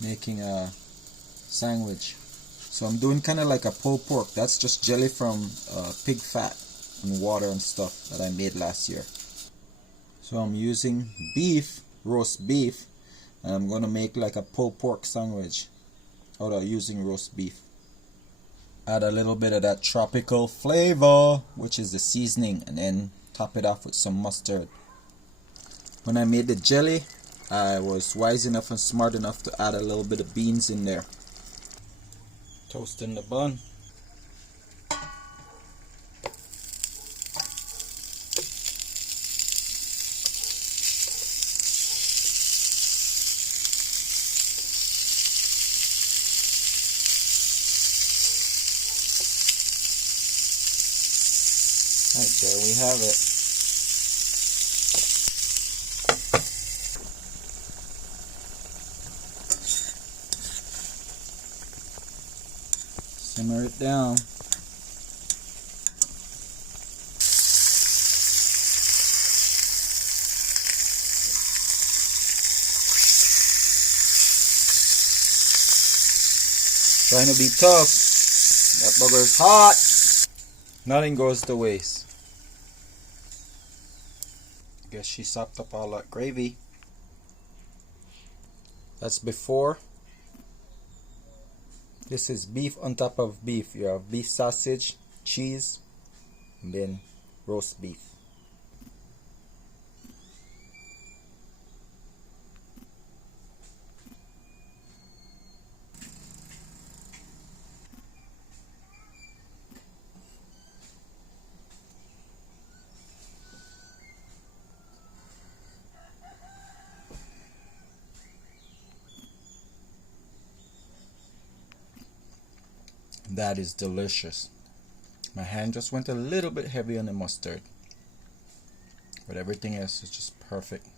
making a sandwich. So I'm doing kind of like a pulled pork. That's just jelly from pig fat and water and stuff that I made last year. So I'm using beef, roast beef, and I'm gonna make like a pulled pork sandwich out of using roast beef. Add a little bit of that tropical flavor, which is the seasoning, and then top it off with some mustard. When I made the jelly, I was wise enough and smart enough to add a little bit of beans in there. Toasting the bun. Right, there we have it. Simmer it down. Trying to be tough. That bugger's hot. Nothing goes to waste. Guess she sopped up all that gravy. That's before. This is beef on top of beef. You have beef sausage, cheese, and then roast beef. That is delicious. My hand just went a little bit heavy on the mustard, but everything else is just perfect.